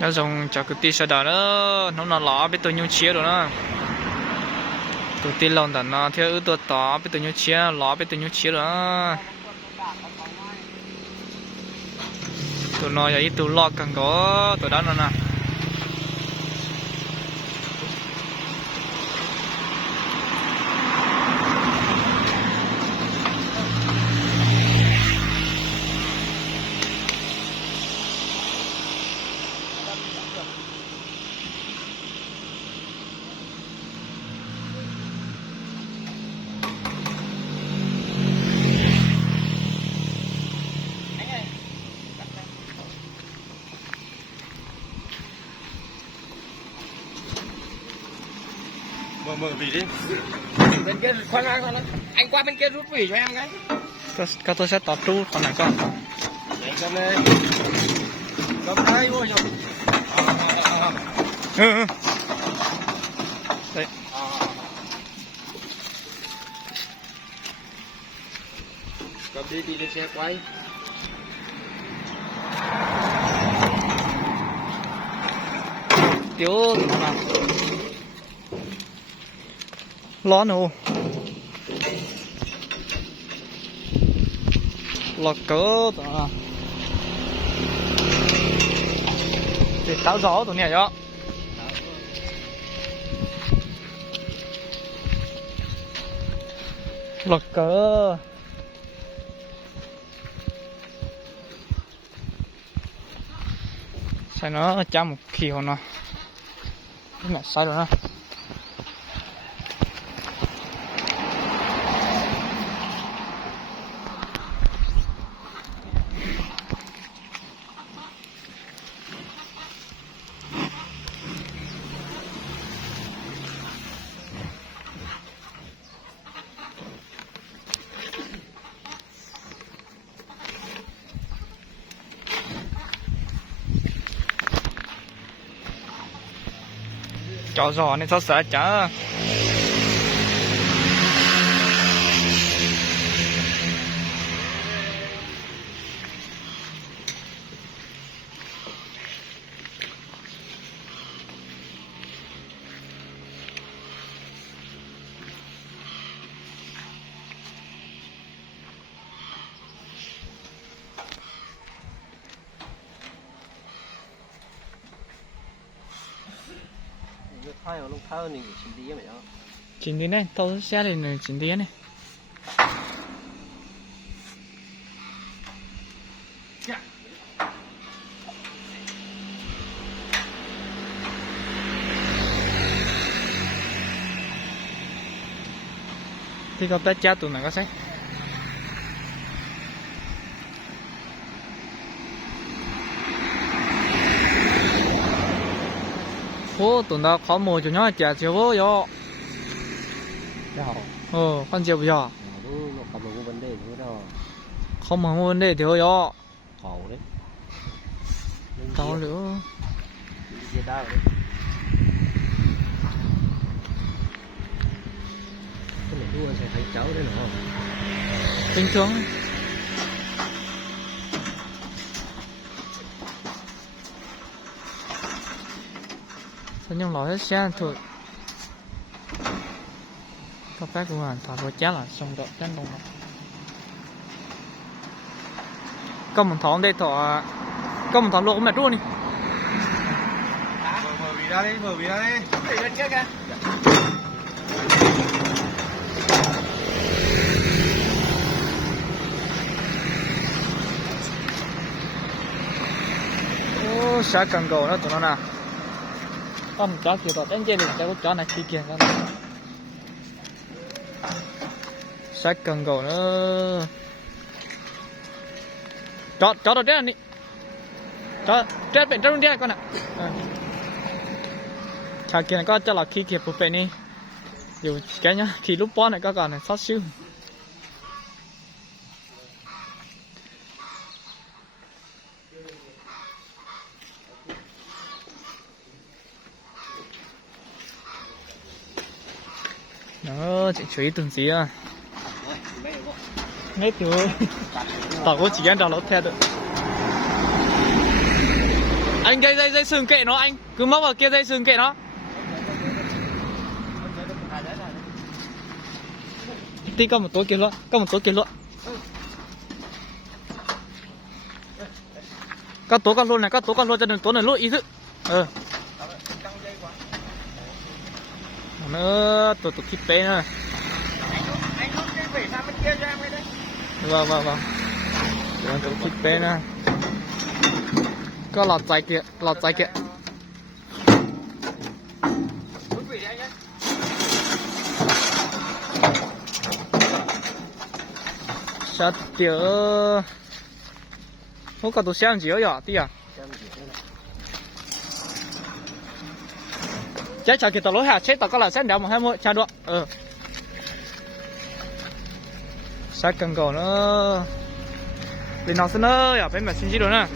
nó dùng cho cái tí sao đó nó lỏ biết tôi nhiêu chia rồi đó tôi tin lòng đàn nó theo ước tôi tỏ biết tôi nhiêu chia lỏ biết tôi nhiêu chia rồi tôi nói vậy tôi lo cần có tôi đó nè mở vị đi. Bên kia khoan anh qua bên kia rút vị cho em cái. tôi sẽ tập trung còn lại con Đấy con này. Cầm tay vô rồi. Đây. Cầm đi lên xe quay. Tiểu lo nụ lọt cỡ để táo gió tụi này đó lọt cỡ sai nó cho một kiểu nó cái này sai rồi đó cho giò này sao sợ chả Hai ở lúc thao này chín tí mày đó. chín tí này tôi xe này chín tí này thì có bé cha tụi này có sách ô tụi nó khó mua cho nó chả chịu vô yo con chịu vô Nó có một vấn đề nữa đó. không mà vấn đề thì thôi yo Khổ đấy. tao nữa Chia tao đấy. Cái này đua sẽ thấy cháu đấy nữa không? bình thường sao nhưng nói hết xe thôi các bác của mình thả vào chén là xong rồi chén đồng có một thằng đây thọ có một thằng lộ mệt luôn đi Mở vị ra đi, mở vị ra đi. Để lên kia kìa. ô sẽ cần cầu đó tụi nó nè con chó kiểu đó đánh chơi được cái chó này kia kìa con sẽ cần cầu nữa chó đó chết đi chó chết bệnh trong đĩa con ạ chả kia này có cho là khi kịp một bệnh đi dù cái nhá khi lúc bón này có còn này sót xương đó chị chú ý từng gì à ngay từ tao có chỉ ăn đào lót theo được Anh dây sừng kệ nó, anh cứ móc vào kia dây sừng kệ nó. Tí có một tối kia luôn, có một tối kia luôn. Các tố con luôn này, các tố con luôn cho đừng tố này luôn ý thức. Nữa tổ kịp bé nữa. Anh rút cái vẩy sang bên kia cho em đấy. Vâng. Tổ kịp bé nữa. Có lọt trái kìa. Rút vẩy đi anh nhé. Sát tiểu. Không có tổ xem gì vậy tí à? Chết chả kịp tao lối hả? Chết tao có là xét đéo mà 20 cha đuộng. Sát cần cầu nó. Lên nó xin ơi, à bên mà xin gì đó nè.